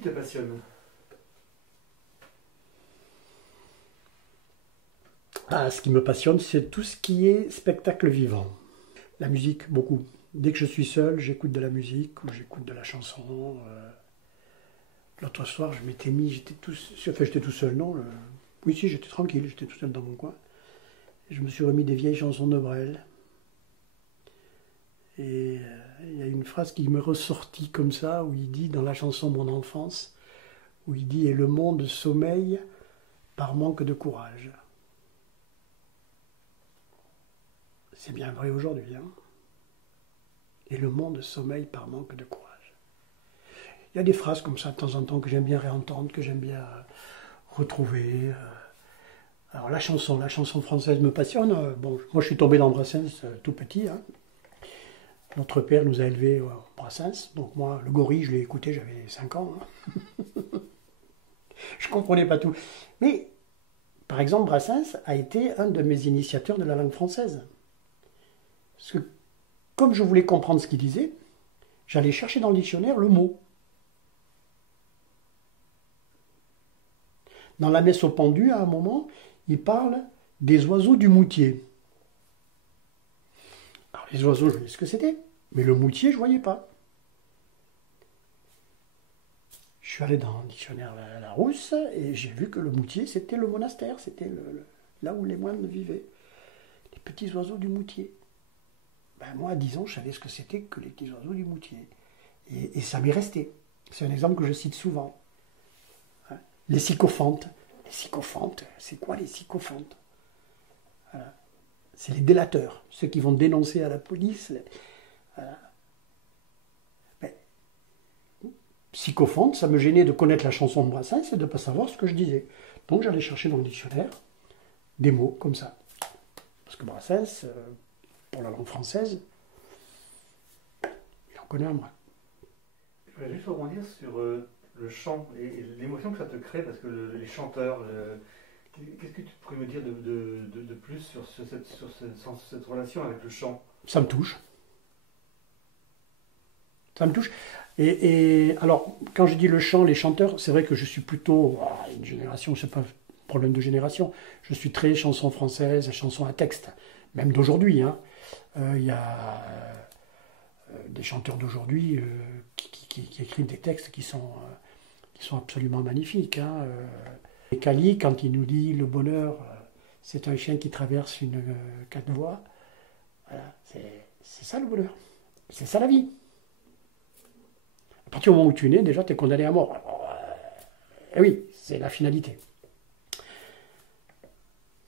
qui te passionne? Ah, ce qui me passionne, c'est tout ce qui est spectacle vivant. La musique, beaucoup. Dès que je suis seul, j'écoute de la musique ou j'écoute de la chanson. L'autre soir, je m'étais mis, j'étais tout seul, non oui, si, j'étais tranquille, j'étais tout seul dans mon coin. Et je me suis remis des vieilles chansons de Brel. Et il y a une phrase qui me ressortit comme ça, où il dit, dans la chanson Mon enfance, où il dit « Et le monde sommeille par manque de courage ». C'est bien vrai aujourd'hui, hein. Et le monde sommeille par manque de courage. Il y a des phrases comme ça de temps en temps que j'aime bien réentendre, que j'aime bien retrouver. Alors la chanson française me passionne. Bon, moi je suis tombé dans Brassens tout petit, hein. Notre père nous a élevés au Brassens, donc moi le gorille je l'ai écouté, j'avais 5 ans. Hein. Je ne comprenais pas tout. Mais par exemple Brassens a été un de mes initiateurs de la langue française. Parce que comme je voulais comprendre ce qu'il disait, j'allais chercher dans le dictionnaire le mot. Dans la messe au pendu, à un moment, il parle des oiseaux du moutier. Alors les oiseaux, je voyais ce que c'était, mais le moutier, je ne voyais pas. Je suis allé dans le dictionnaire Larousse et j'ai vu que le moutier, c'était le monastère, c'était là où les moines vivaient. Les petits oiseaux du moutier. Ben moi, à 10 ans, je savais ce que c'était que les petits oiseaux du moutier. Et ça m'est resté. C'est un exemple que je cite souvent. Hein. Les sycophantes. Les sycophantes, c'est quoi les sycophantes? Voilà. C'est les délateurs, ceux qui vont dénoncer à la police. Voilà. Ben, sycophante, ça me gênait de connaître la chanson de Brassens et de ne pas savoir ce que je disais. Donc j'allais chercher dans le dictionnaire des mots comme ça. Parce que Brassens... pour la langue française, il en connaît un moins. Je voudrais juste rebondir sur le chant et l'émotion que ça te crée, parce que les chanteurs, qu'est-ce que tu pourrais me dire de plus sur cette relation avec le chant? Ça me touche. Ça me touche. Et alors, quand je dis le chant, les chanteurs, c'est vrai que je suis plutôt une génération, c'est pas un problème de génération, je suis très chanson française, chanson à texte, même d'aujourd'hui, hein. Il y a des chanteurs d'aujourd'hui qui écrivent des textes qui sont absolument magnifiques. Hein. Et Cali, quand il nous dit le bonheur, c'est un chien qui traverse une 4 voies, voilà, c'est ça le bonheur. C'est ça la vie. À partir du moment où tu es né, déjà tu es condamné à mort. Et oui, c'est la finalité.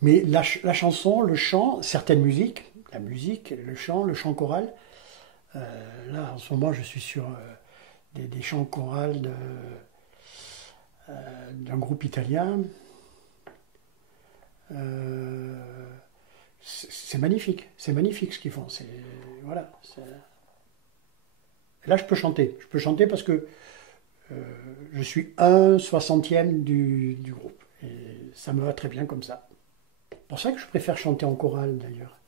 Mais la chanson, le chant, certaines musiques, la musique, le chant choral. Là, en ce moment, je suis sur des chants chorales d'un groupe italien. C'est magnifique ce qu'ils font. Voilà. Là, je peux chanter. Je peux chanter parce que je suis 1/60e du groupe. Et ça me va très bien comme ça. C'est pour ça que je préfère chanter en chorale, d'ailleurs.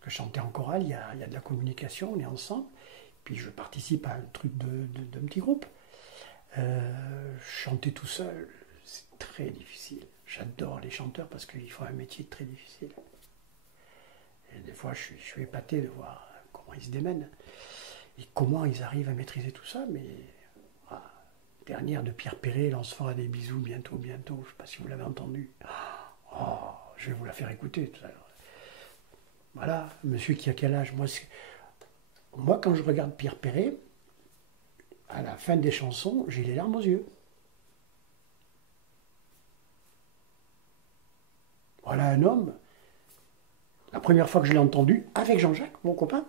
Parce que chanter en chorale, il y a de la communication, on est ensemble. Puis je participe à un truc d'un petit groupe. Chanter tout seul, c'est très difficile. J'adore les chanteurs parce qu'ils font un métier très difficile. Et des fois, je suis épaté de voir comment ils se démènent. Et comment ils arrivent à maîtriser tout ça. Mais dernière de Pierre Perret, là, on se fera des bisous bientôt. Je ne sais pas si vous l'avez entendu. Oh, je vais vous la faire écouter tout à l'heure. Voilà, monsieur qui a quel âge? Moi, quand je regarde Pierre Perret, à la fin des chansons, j'ai les larmes aux yeux. Voilà un homme, la première fois que je l'ai entendu, avec Jean-Jacques, mon copain,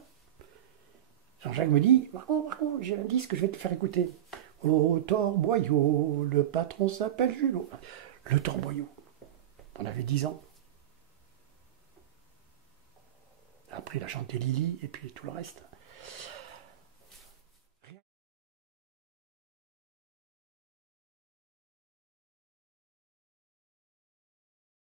Jean-Jacques me dit, Marco, j'ai un disque que je vais te faire écouter. Au Torboyau, le patron s'appelle Julot. Le Torboyau. On avait 10 ans. Après, il a chanté Lily et puis tout le reste.